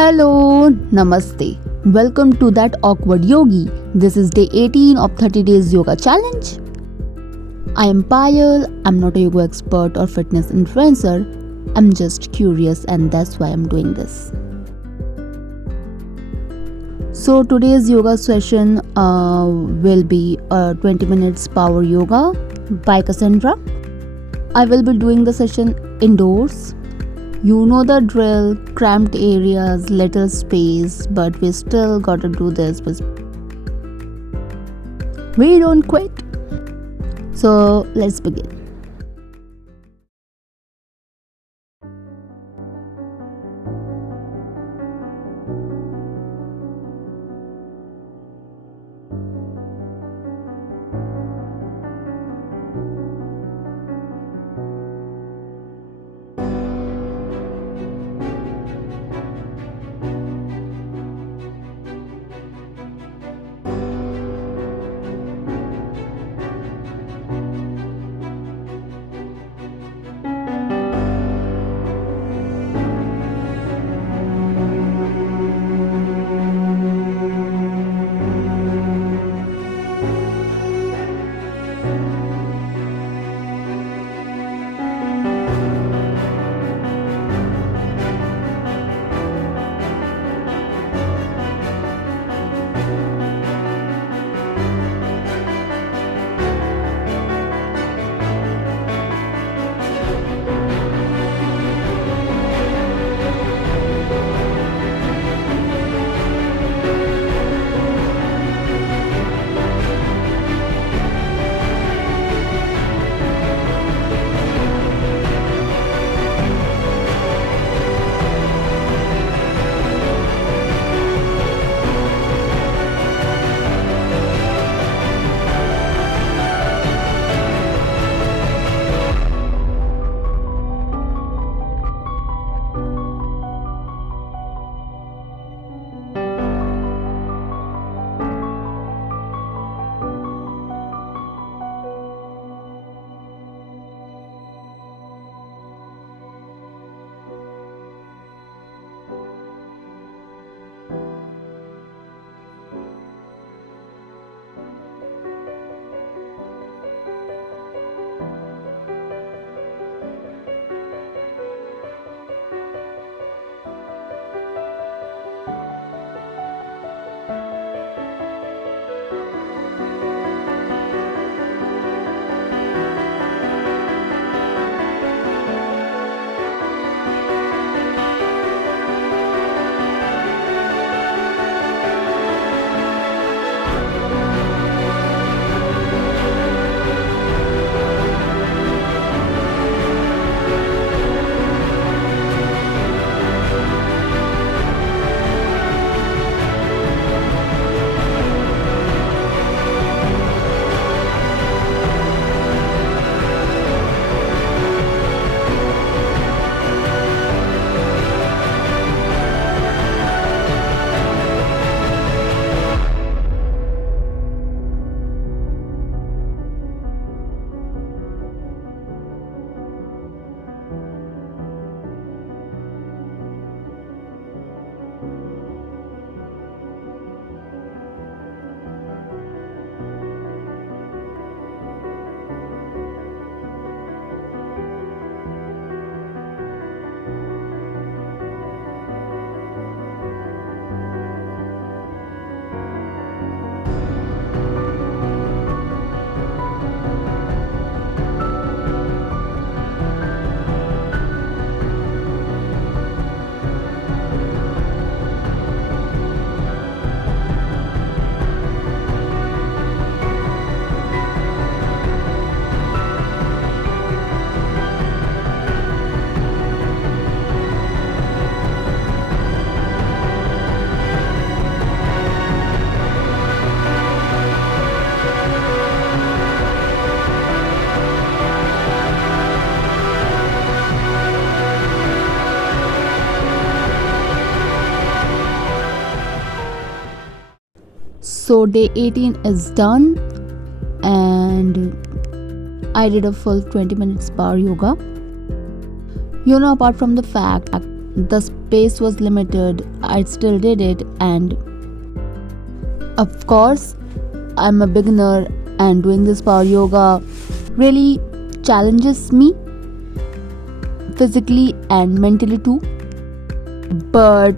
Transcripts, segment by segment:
Hello, Namaste. Welcome to that awkward yogi. This is day 18 of 30 days yoga challenge. I am Payal. I'm not a yoga expert or fitness influencer. I'm just curious and that's why I'm doing this. So today's yoga session will be 20 minutes power yoga by Cassandra. I will be doing the session indoors. You know the drill, cramped areas, little space, but we still gotta do this. We don't quit. So let's begin. So day 18 is done and I did a full 20 minutes power yoga. Apart from the fact the space was limited, I still did it. And of course, I'm a beginner, and doing this power yoga really challenges me physically and mentally too. But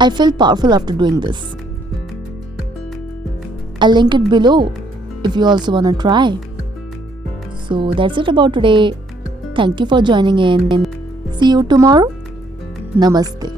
I feel powerful after doing this. I'll link it below if you also want to try. So that's it about today. Thank you for joining in. See you tomorrow. Namaste.